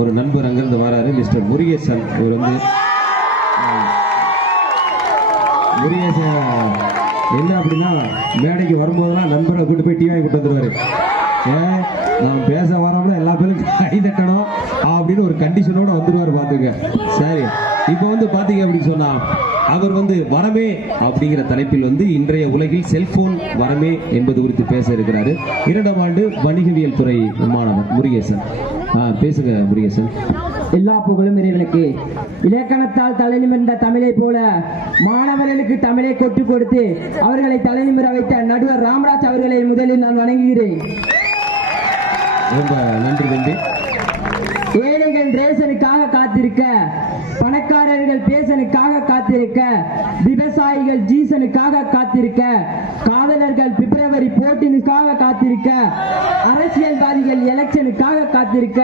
ஒரு நண்பர் அங்கிருந்து வராரு மிஸ்டர் முருகேசன். இவர் வந்து முருகேசன் என்ன அப்படின்னா மேடைக்கு வரும்போதெல்லாம் நண்பரை கூட்டு போய் டீ வாங்கி கூட்டு வந்துருவாரு. ஏன் நான் பேச வரோம்னா எல்லா பேரும் கை தட்டணும் அப்படின்னு ஒரு கண்டிஷனோட வந்துருவாரு பாத்துங்க சரி இப்போ வந்து பாத்தீங்க அப்படின்னு சொன்னா அவர் வந்து வரமே அப்படிங்கிற தலைப்பில் வந்து இன்றைய உலகில் செல்போன் வரமே என்பது குறித்து பேச இருக்கிறாரு. இரண்டாம் ஆண்டு வணிகவியல் துறை மாணவர் முருகேசன். பேசுங்க முருகேசன். எல்லா புகழும் இறைவனுக்கு. இலக்கணத்தால் தலைநிமிர்ந்த தமிழை போல மாணவர்களுக்கு தமிழை கொட்டு கொடுத்து அவர்களை தலைநிமிர வைத்த நடுவர் ராமராஜ் அவர்களை முதலில் நான் வணங்குகிறேன். ரொம்ப நன்றி நன்றி ஏழைகள் ரேஷனுக்காக காத்திருக்க பணக்காரர்கள் பேசனுக்காக காத்திருக்க விவசாயிகள் ஜீசனுக்காக காத்திருக்க காதலர்கள் பிப்ரவரி போட்டினுக்காக காத்திருக்க அரசியல்வாதிகள் எலெக்ஷனுக்காக காத்திருக்க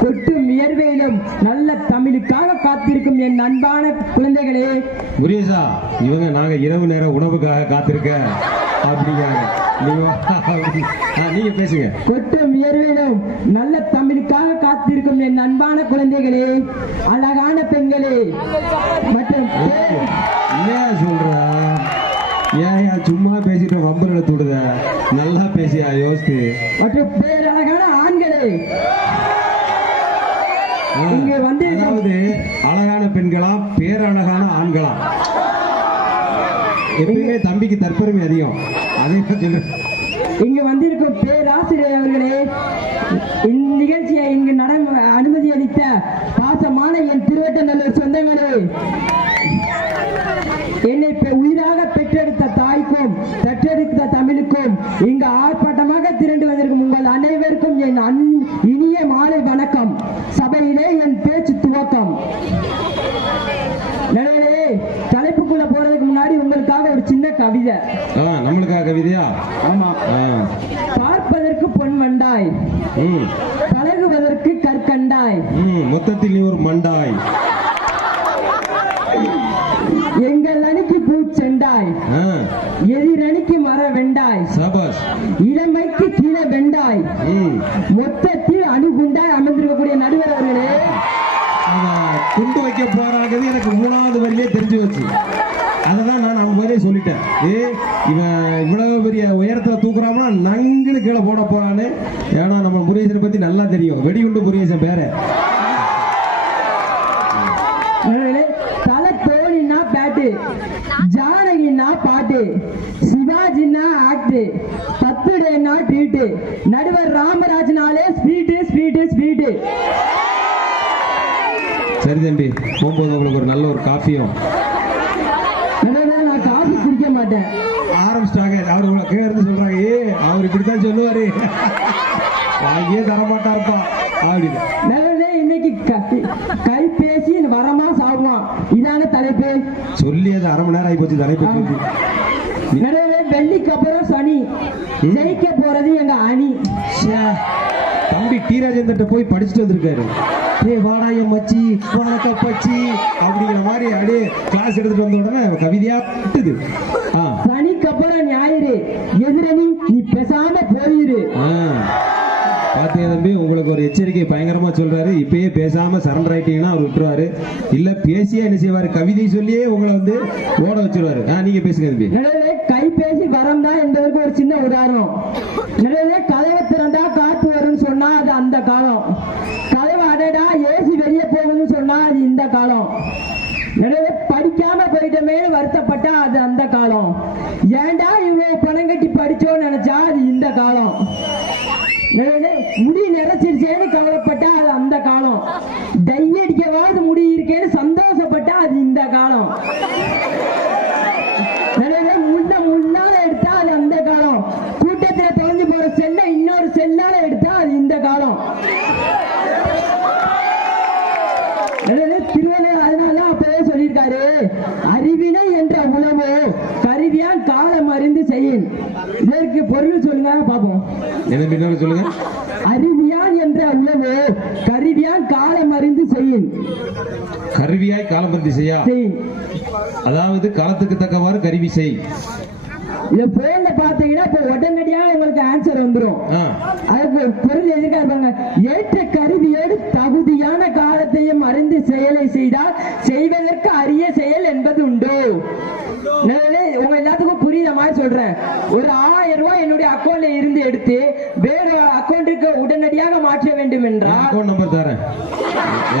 கொட்டு வியர்வையிலும் நல்ல தமிழுக்காக காத்திருக்கும் என் அன்பான குழந்தைகளே. முருகேசா இவங்க நாங்க இரவு நேர உணவுக்காக காத்திருக்க. அப்படிங்கிறாங்க நீங்க பேசுங்க. கொட்டும் நல்ல தமிழுக்காக காத்திருக்கும் என் அன்பான குழந்தைகளே. அழகான பெண்களே. மற்றும் ஏன் சொல்ற? ஏன் சும்மா பேசிட்டு வம்புகளை துடுத நல்லா பேசியா யோசித்து. மற்றும் பேரழகான ஆண்களே. இங்க வந்து அதாவது அழகான பெண்களா பேரழகான ஆண்களா? எப்பயுமே தம்பிக்கு தற்பெருமை அதிகம். அதே இங்கு வந்திருக்கும் பேராசிரியர் அவர்களே இந்நிகழ்ச்சியை இங்கு நட அனுமதி அளித்த பாசமான என் திருவட்டநல்லூர் சொந்தங்களே. என்னை உயிராக பெற்றெடுத்த தாய்க்கும் பெற்றெடுத்த தமிழுக்கும் இங்கு ஆர்ப்பாட்டமாக திரண்டு வந்திருக்கும் உங்கள் அனைவருக்கும் என் அன் இனிய மாலை வணக்கம் சபையிலே என் பேச்சு துவக்கம் நடுவரே தலைப்புக்குள்ள போறதுக்கு முன்னாடி உங்களுக்காக ஒரு ஆ நம்மளுக்காக கவிதையா? ஆமா. பார்ப்பதற்கு பொன் வண்டாய் பழகுவதற்கு கற்கண்டாய். மொத்தத்தில் நீ ஒரு மண்டாய். எங்கள் அணிக்கு பூச்செண்டாய். எதிரணிக்கு மர வெண்டாய் சபாஸ் இளமைக்கு கீழ வெண்டாய். மொத்தத்தில் அணுகுண்டாய் அமர்ந்திருக்கக்கூடிய நடுவர் அவர்களே. குண்டு வைக்க போறாங்கிறது எனக்கு மூணாவது வரியிலே தெரிஞ்சு வச்சு. அததான் நான் மாதிரியே சொல்லிட்டேன். ஏ இவன் இவ்வளவு பெரிய உயரத்துல தூக்குறான்னா நங்குன்னு கீழே போட போறான்னு ஏன்னா நம்ம முருகேசனை பத்தி நல்லா தெரியும். வெடிகுண்டு முருகேசன் பேர. தல தோழின்னா பேட்டு ஆக்ட் ட்ரீட்டு நடுவர் ராமராஜ்னாலே ஸ்பீட்டு ஸ்பீட்டு சரி தம்பி போகும்போது உங்களுக்கு ஒரு நல்ல ஒரு காஃபியும் நடுவர்களே நான் காஃபி குடிக்க மாட்டேன். ஆரம்பிச்சிட்டாங்க. அவர் கீழே இருந்து சொல்றாங்க ஏ அவர் இப்படித்தான் சொல்லுவாரு. வாங்கியே தரமாட்டாருப்பா. அப்படின்னு. நல்லதே இன்னைக்கு கை- கைபேசி வரமா சாப்பிடுவான். இதான தலைப்பு. சொல்லி அது அரை மணி நேரம் ஆகி போச்சு தலைப்பு நல்லதே வெள்ளிக்கு அப்புறம் சனி ஜெயிக்க போறது எங்க அணி. தம்பி டி ராஜேந்திர போய் படிச்சுட்டு வந்திருக்காரு. ஏ வாடாய மச்சி வணக்க பச்சி அப்படிங்கிற மாதிரி அப்படியே கிளாஸ் எடுத்துட்டு வந்த உடனே கவிதையா விட்டுது. ஆ. சனிக்கு அப்புறம் ஞாயிறு. எதிரணி நீ பேசாம போயிரு. ஆ. பாத்தீங்க தம்பி உங்களுக்கு ஒரு எச்சரிக்கை பயங்கரமா சொல்றாரு. இப்பயே பேசாம சரண்டர் ஆயிட்டீங்கன்னா அவர் விட்டுருவாரு. இல்ல பேசியே என்ன செய்வாரு? கவிதை சொல்லியே உங்களை வந்து ஓட வச்சிருவாரு. நீங்க பேசுங்க தம்பி. கைபேசி வரம் தான் என்பதற்கு ஒரு சின்ன உதாரணம். கதவை திறந்தா காத்து வரும்னு சொன்னா அது அந்த காலம் கதவை அடடா ஏசி வெளியே போகுதுன்னு சொன்னா அது இந்த காலம் நல்லதே படிக்காம போயிட்டமே வருத்தப்பட்டா அது அந்த காலம். ஏன்டா இவ்வளவு பணம் கட்டி படிச்சோன்னு நினைச்சா அது இந்த காலம். முடி நிறைச்சிருச்சேன்னு கவலைப்பட்டா அது அந்த காலம். டை அடிக்கவாது முடி இருக்கேன்னு சந்தோஷப்பட்டா அது இந்த காலம் எனவே முன்ன முன்னால எடுத்தா அது அந்த காலம் கூட்டத்துல தொலைஞ்சு போற செல்ல இன்னொரு செல்லால எடுத்தா அது இந்த காலம் எனவே திருவள்ளுவர் அதனால அப்பவே சொல்லியிருக்காரு அறிவினை என்ற உணவு கருவியான் காலம் அறிந்து செய்யும் இதற்கு பொருள் சொல்லுங்க பாப்போம் என்ன பின்னால சொல்லுங்க? அறிவியான் என்ற உணவு கருவியான் காலம் அறிந்து செய்யும் கருவியாய் காலம்பந்தி செய்யா? செய்யும் அதாவது காலத்துக்கு தக்கவாறு கருவி செய். இத போன்ல பாத்தீங்கன்னா இப்ப உடனடியா உங்களுக்கு ஆன்சர் வந்துரும். ஆ. அதுக்கு பொருள் எதிர்க்காரு பாருங்க. ஏற்ற கருவியோடு தகுதியா காலத்தையும் அறிந்து செயலை செய்தால் செய்வதற்கு அரிய செயல் என்பது உண்டு. உங்க எல்லாத்துக்கும் புரியுற மாதிரி சொல்றேன். ஒரு ஆயிரம் ரூபாய் என்னுடைய அக்கௌண்ட்ல இருந்து எடுத்து வேற அக்கௌண்ட்டுக்கு உடனடியாக மாற்ற வேண்டும் என்றால் அக்கௌண்ட் நம்பர் தரேன்.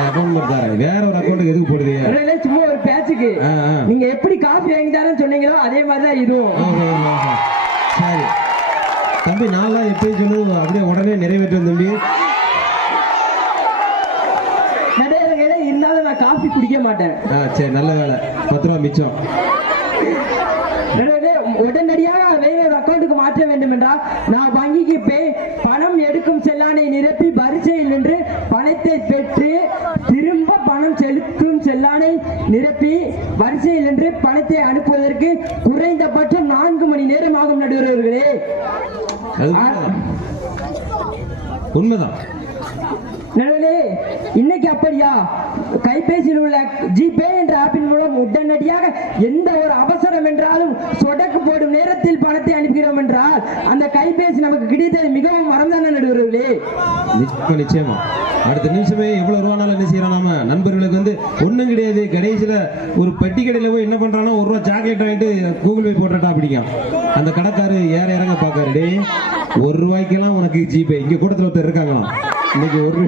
அக்கௌண்ட் நம்பர் தரேன். வேற ஒரு அக்கௌண்ட்டுக்கு எதுக்கு நடுவர்களே, சும்மா ஒரு பேச்சுக்கு. நீங்க எப்படி காசு வாங்கி தரேன்னு சொன்னீங்களோ அதே மாதிரிதான் இதுவும். ஓஹோ, ஓஹோ. சரி. தம்பி நான்லாம் எப்பயும் சொல்லுது அப்படியே உடனே நிறைவேற்றும் தம்பி. நடுவர்களே இருந்தாலும் நான் காஃபி குடிக்க மாட்டேன். சரி நல்ல வேலை. பத்து ரூபா மிச்சம். உடனடியாக வேற அக்கௌண்ட்டுக்கு மாற்ற வேண்டும் என்றால் நான் வங்கிக்கு போய் பணம் செல்லானை நிரப்பி வரிசையில் நின்று பணத்தை பெற்று திரும்ப பணம் செலுத்தும் செல்லானை நிரப்பி வரிசையில் நின்று பணத்தை அனுப்புவதற்கு குறைந்தபட்சம் நான்கு மணி நேரம் ஆகும் நடுவர்களே உண்மைதான். இன்னைக்கு அப்படியா? கைபேசியில் உள்ள ஜிபே என்ற ஆப்பின் மூலம் உடனடியாக எந்த ஒரு அவசரம் என்றாலும் சொடக்கு போடும் நேரத்தில் பணத்தை அனுப்புகிறோம் என்றால் அந்த கைபேசி நமக்கு கிடைத்தது மிகவும் மறந்தான நடுவர்களே? நிச்சயமா. அடுத்த நிமிஷமே எவ்வளவு ரூபானாலும் என்ன செய்யறோம் நாம? நண்பர்களுக்கு வந்து ஒண்ணும் கிடையாது. கடைசியில ஒரு பெட்டி கடையில போய் என்ன பண்றானா ஒரு ரூபா சாக்லேட் வாங்கிட்டு கூகுள் பே போட்டுட்டா பிடிக்கும் அந்த கடைக்காரு ஏற இறங்க பாக்காரு டேய் ஒரு ரூபாய்க்கெல்லாம் உனக்கு ஜிபே. இங்க கூட்டத்தில் ஒருத்தர் இருக்காங்களாம். இன்னைக்கு ஒரு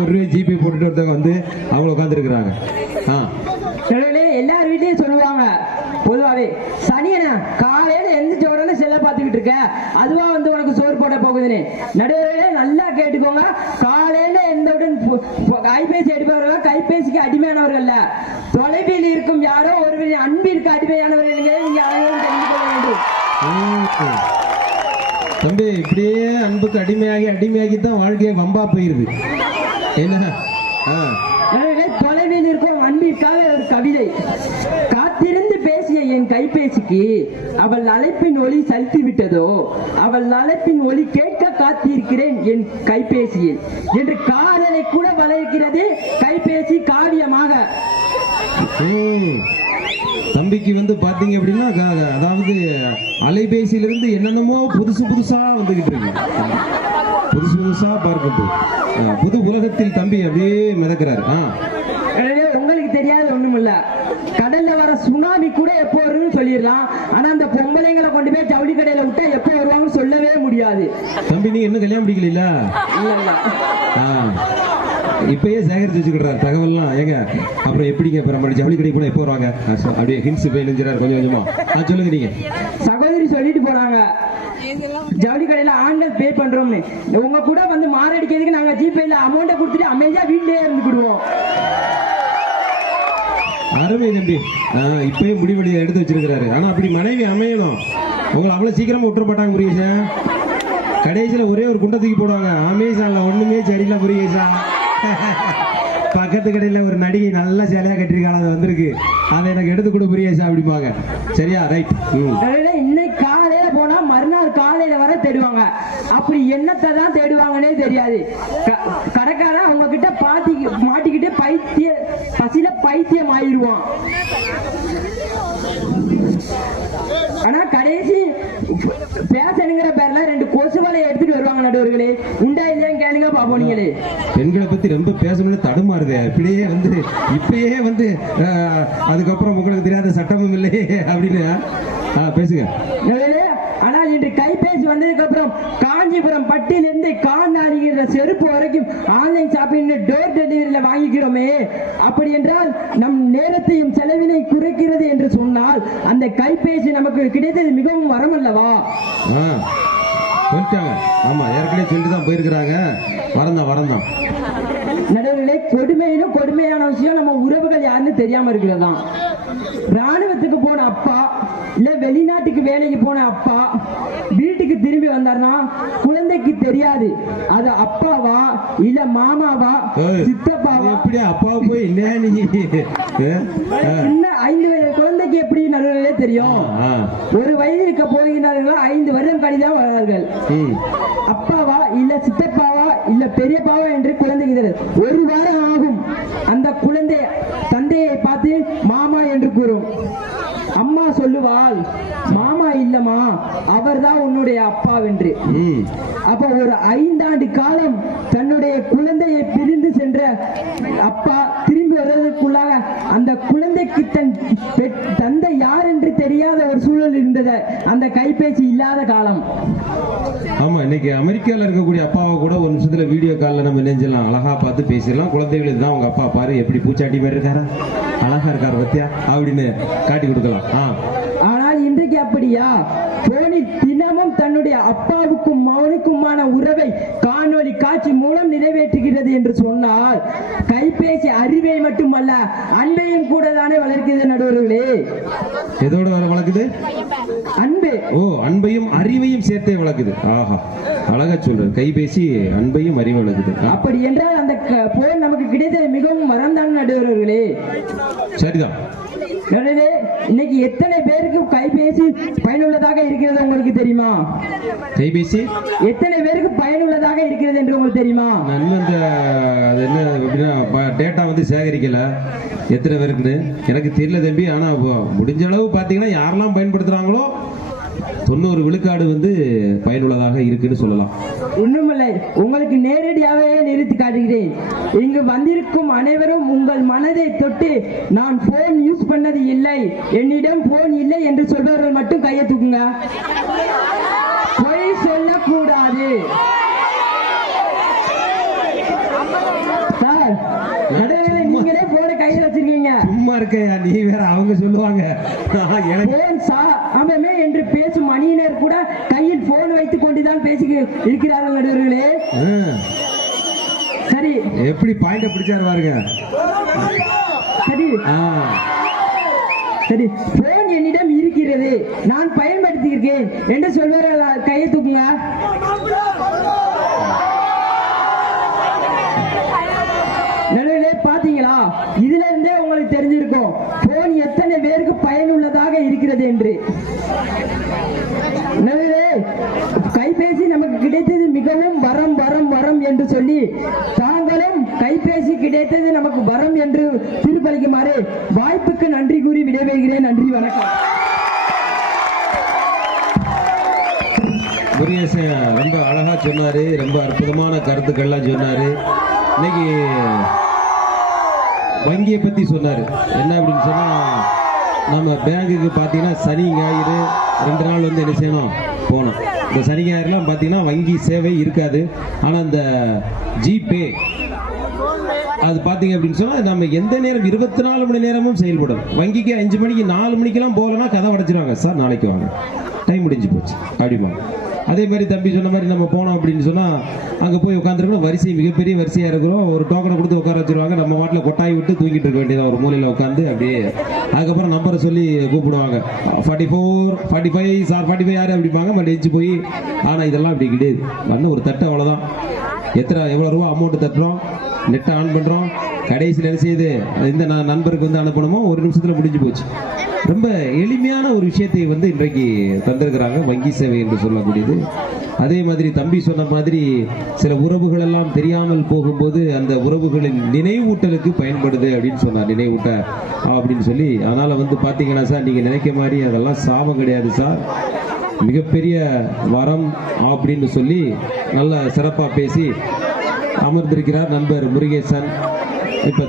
ஒரு ஜிபே போட்டுட்டு ஒருத்தவங்க வந்து அவங்க உட்கார்ந்து இருக்கிறாங்க ஆ எல்லார் வீட்லயும் சொல்லுவாங்க. பொதுவாவே சனியன காலையில எந்திரிச்ச உடனே செல்ல பார்த்துக்கிட்டு இருக்க. அதுவா வந்து உனக்கு சோறு போட போகுதுன்னு. நடுவர்களே நல்லா கேட்டுக்கோங்க. காலையில எந்தவுடன் கைபேசி எடுப்பவர்கள்? கைபேசிக்கு அடிமையானவர்கள் தொலைவில் இருக்கும் யாரோ ஒருவரின் அன்பிற்கு அடிமையானவர்கள் என்பதை நீங்க அனைவரும் தெரிந்து கொள்ள வேண்டும். தம்பி இப்படியே அன்புக்கு அடிமையாகி அடிமையாகி தான் வாழ்க்கையை வம்பா போயிருது. என்ன? தொலைவில் இருக்கும் அன்பிற்காக ஒரு கவிதை. காத்திருந்து பேசிய என் கைபேசிக்கு அவள் அழைப்பின் ஒளி சலித்து விட்டதோ அவள் அழைப்பின் ஒளி கேட்க காத்திருக்கிறேன் என் கைபேசியில். என்று காதலை கூட வளர்க்கிறது கைபேசி காவியமாக. தம்பிக்கு வந்து பாத்தீங்க அப்படின்னா அதாவது அலைபேசியிலிருந்து என்னென்னமோ புதுசு புதுசா வந்துகிட்டு இருக்கு. புதுசு புதுசா பார்க்குது ஆ, புது உலகத்தில் தம்பி அப்படியே மிதக்கிறாரு. ஆ. உங்களுக்கு தெரியாத ஒண்ணுமில்ல. கடல்ல வர சுனாமி கூட எப்போ வரும்னு சொல்லிடலாம். ஆனா அந்த பொம்பளைங்களை கொண்டு போய் ஜவுளி கடையில விட்டா எப்போ வருவாங்கன்னு சொல்லவே முடியாது. தம்பி நீங்க இன்னும் கல்யாணம் பிடிக்கல இல்ல இல்ல. இப்பயே சேகரிச்சு வச்சுக்கிறாரு தகவல்லாம் ஏங்க அப்புறம் எப்படிங்க அப்புறம் நம்ம ஜவுளி கடைக்கு போனா எப்போ வருவாங்க? அப்படியே ஹின்ஸ் போய் நெஞ்சுறாரு கொஞ்சம் கொஞ்சமா. ஆ சொல்லுங்க நீங்க. சகோதரி சொல்லிட்டு போனாங்க ஜவுளி கடையில ஆண்கள் பே பண்றோம்னு. உங்க கூட வந்து மாரடிக்கிறதுக்கு நாங்க ஜிபேல அமௌண்ட்டை கொடுத்துட்டு அமைதியா வீட்லயே இருந்துக்கிடுவோம். அருமை தம்பி. இப்பயே முடிவெளி எடுத்து வச்சிருக்கிறாரு. ஆனா அப்படி மனைவி அமையணும். உங்களை அவ்வளவு சீக்கிரமா விட்டுற மாட்டாங்க புரியுசா கடைசியில ஒரே ஒரு குண்டை தூக்கி போடுவாங்க. அமேசான்ல ஒண்ணுமே சரியில்லை புரியுசா பக்கத்து கடையில ஒரு நடிகை நல்ல சேலையாக கட்டிருக்காள் அது வந்திருக்கு. அதை எனக்கு எடுத்து கொடு புரியுசா அப்படிம்பாங்க. சரியா? ரைட் இன்னைக்கு காலையில போனா மறுநாள் காலையில வர தேடுவாங்க. அப்படி என்னத்தை தான் தேடுவாங்கன்னே தெரியாது. க- கடைக்காரன் அவங்க கிட்ட பாத்தி மாட்டிக்கிட்டு பைத்திய பசியில பைத்தியம் ஆயிடுவான். கடைசி பேசணுங்கிற பேர்ல ரெண்டு கொசு வலையை எடுத்துட்டு வருவாங்க நடுவர்களே. உண்டா இல்லையான்னு கேளுங்க பாப்போம் நீங்களே. பெண்களை பத்தி ரொம்ப பேசணும்னு தடுமாறுது. இப்படியே வந்து இப்பயே வந்து அதுக்கப்புறம் உங்களுக்கு தெரியாத சட்டமும் இல்லை அப்படின்னு பேசுங்க. ஆனால் இன்று கைபேசி வந்ததுக்கு அப்புறம் காஞ்சிபுரம் பட்டியிலிருந்து காண்டாடுகிற செருப்பு வரைக்கும் ஆன்லைன் ஷாப்பிங் டோர் டெலிவரியில வாங்கிக்கிறோமே. அப்படி என்றால் நம் செலவினை குறைக்கிறது என்று சொன்னால் அந்த கைபேசி நமக்கு கிடைத்தது மிகவும் வரம் அல்லவா சொல்லிட்டாங்க ஆமா ஏற்கனவே சொல்லிட்டு தான் போயிருக்கிறாங்க. வரந்தான் வரந்தான். நடுவர்களே கொடுமையிலும் கொடுமையான விஷயம் நம்ம உறவுகள் யாருன்னு தெரியாம இருக்கிறதான் ராணுவத்துக்கு போன அப்பா இல்ல வெளிநாட்டுக்கு வேலைக்கு போன அப்பா வீட்டுக்கு திரும்பி வந்தார்னா குழந்தைக்கு தெரியாது. அது அப்பாவா இல்ல மாமாவா? சித்தப்பாவா? எப்படி அப்பாவை போய் என்ன ஐந்து வயது குழந்தைக்கு எப்படி நடுவர்களே தெரியும்? ஒரு வயதிற்கு போகிறார்கள் ஐந்து வருடம் கழிதான் வருவார்கள் ம். அப்பாவா இல்ல சித்தப்பாவா இல்ல பெரியப்பாவா என்று குழந்தைக்கு ஒரு வாரம் ஆகும். அந்த குழந்தை தந்தையை பார்த்து மாமா என்று கூறும். அம்மா சொல்லுவாள் மாமா இல்லம்மா அவர்தான் உன்னுடைய அப்பாவென்று. ம். அப்ப ஒரு ஐந்தாண்டு காலம் தன்னுடைய குழந்தையை பிரிந்து சென்ற அப்பா வருவதற்குள்ளாக அந்த குழந்தைக்கு தன் தந்தை யார் என்று தெரியாத ஒரு சூழல் இருந்தது. அந்த கைபேசி இல்லாத காலம். ஆமா இன்னைக்கு அமெரிக்கால இருக்கக்கூடிய அப்பாவை கூட ஒரு நிமிஷத்துல வீடியோ கால்ல நம்ம நெஞ்சலாம் அழகா பார்த்து பேசிடலாம். குழந்தைகளுக்கு தான் உங்க அப்பா பாரு எப்படி பூச்சாட்டி மாதிரி இருக்காரா? அழகா இருக்காரு பத்தியா? அப்படின்னு காட்டி கொடுக்கலாம். ஆனால் இன்றைக்கு அப்படியா? போனில் தன்னுடைய அப்பாவுக்கும் மகனுக்குமான உறவை காணொளி காட்சி மூலம் நிறைவேற்றுகிறது என்று சொன்னால் கைபேசி அறிவை மட்டுமல்ல அன்பையும் கூட தானே வளர்க்கிறது நடுவர்களே. எதோட வளர்க்குது அன்பு. ஓ அன்பையும் அறிவையும் சேர்த்தே வளர்க்குது ஆஹா அழகா சொல்ற கைபேசி அன்பையும் அறிவை வளர்க்குது அப்படி என்றால் அந்த போன் நமக்கு கிடைத்தது மிகவும் மறந்தான் நடுவர்களே. சரிதான். நடுவே இன்னைக்கு எத்தனை பேருக்கு கைபேசி பயனுள்ளதாக இருக்கிறது உங்களுக்கு தெரியுமா? கைபேசி? எத்தனை பேருக்கு பயனுள்ளதாக இருக்கிறது என்று உங்களுக்கு தெரியுமா? நான் இன்னும் இந்த அது என்ன எப்படின்னா டேட்டா வந்து சேகரிக்கல. எத்தனை பேருக்குன்னு? எனக்கு தெரியல தம்பி ஆனா இப்போ முடிஞ்ச அளவு பாத்தீங்கன்னா யாரெல்லாம் பயன்படுத்துறாங்களோ தொண்ணூறு விழுக்காடு வந்து பயனுள்ளதாக இருக்குன்னு சொல்லலாம். ஒண்ணுமில்லை. உங்களுக்கு நேரடியாகவே நிறுத்தி காட்டுகிறேன். இங்கு வந்திருக்கும் அனைவரும் உங்கள் மனதை தொட்டு நான் போன் யூஸ் பண்ணது இல்லை. என்னிடம் போன் இல்லை என்று சொல்பவர்கள் மட்டும் கையை தூக்குங்க. பொய் சொல்லக்கூடாது. சார் நீங்களே போன கையில் வச்சிருக்கீங்க. சும்மா இருக்கையா நீ வேற அவங்க சொல்லுவாங்க. எனக்கு போன் சாமமே என்று பேசும் அணியினர் கூட கையில் போன் வைத்துக் கொண்டுதான் பேசி இருக்கிறார்கள் நடுவர்களே சரி. எப்படி பாயிண்ட பிடிச்சாரு பாருங்க. சரி. சரி போன் என்னிடம் இருக்கிறது. நான் பயன்படுத்தியிருக்கேன். என்று சொல்வார்கள் கையை தூக்குங்க நடுவிலே பாத்தீங்களா இதுல இருந்தே உங்களுக்கு தெரிஞ்சிருக்கும் போன் எத்தனை பேருக்கு பயனுள்ளதாக இருக்கிறது என்று நடுவிலே கைபேசி நமக்கு கிடைத்தது மிகவும் வரம் வரம் வரம் என்று சொல்லி தாங்களும் கைபேசி கிடைத்தது நமக்கு வரம் என்று தீர்ப்பளிக்குமாறு வாய்ப்புக்கு நன்றி கூறி விடைபெறுகிறேன். நன்றி வணக்கம். முருகேசன் ரொம்ப அழகா சொன்னாரு ரொம்ப அற்புதமான கருத்துக்கள்லாம் சொன்னாரு. இன்னைக்கு வங்கியை பத்தி சொன்னாரு. என்ன அப்படின்னு சொன்னா நம்ம பேங்குக்கு பார்த்தீங்கன்னா சனி ஞாயிறு ரெண்டு நாள் வந்து என்ன செய்யணும்? போகணும். இந்த சனி ஞாயிறுலாம் பார்த்தீங்கன்னா வங்கி சேவை இருக்காது. ஆனால் இந்த ஜிபே அது பார்த்தீங்க அப்படின்னு சொன்னால் நம்ம எந்த நேரம் இருபத்தி நாலு மணி நேரமும் செயல்படும். வங்கிக்கு அஞ்சு மணிக்கு நாலு மணிக்கெல்லாம் போகலன்னா கதை உடைச்சிருவாங்க சார் நாளைக்கு வாங்க. டைம் முடிஞ்சு போச்சு. அப்படிமா அதே மாதிரி தம்பி சொன்ன மாதிரி நம்ம போனோம் அப்படின்னு சொன்னால் அங்கே போய் உட்காந்துருக்கணும் வரிசை மிகப்பெரிய வரிசையாக இருக்கிறோம். ஒரு டோக்கனை கொடுத்து உட்கார வச்சுருவாங்க. நம்ம வாட்டில் கொட்டாய் விட்டு தூங்கிட்டு இருக்க வேண்டியதாக ஒரு மூலையில் உட்காந்து அப்படியே அதுக்கப்புறம் நம்பரை சொல்லி கூப்பிடுவாங்க. Forty four forty five sir forty five யார் அப்படிம்பாங்க. மறுபடியும் எஞ்சி போய் ஆனால் இதெல்லாம் அப்படி கிடையாது. வந்து ஒரு தட்டு அவ்வளோதான் எத்தனை எவ்வளோ ரூபா அமௌண்ட் தட்டுறோம்? நெட்டை ஆன் பண்ணுறோம் கடைசியில் என்ன செய்யுது? இந்த நண்பருக்கு வந்து அனுப்பணுமோ? ஒரு நிமிஷத்தில் முடிஞ்சு போச்சு. ரொம்ப எளிமையான ஒரு விஷயத்தை வந்து இன்றைக்கு தந்திருக்கிறாங்க வங்கி சேவை என்று சொல்லக்கூடியது. அதே மாதிரி தம்பி சொன்ன மாதிரி சில உறவுகள் எல்லாம் தெரியாமல் போகும்போது அந்த உறவுகளின் நினைவூட்டலுக்கு பயன்படுது அப்படின்னு சொன்னார். நினைவூட்ட அப்படின்னு சொல்லி. அதனால் வந்து பார்த்தீங்கன்னா சார் நீங்கள் நினைக்க மாதிரி அதெல்லாம் சாபம் கிடையாது சார். மிகப்பெரிய வரம் அப்படின்னு சொல்லி நல்ல சிறப்பாக பேசி அமர்ந்திருக்கிறார் நண்பர் முருகேசன். இப்போ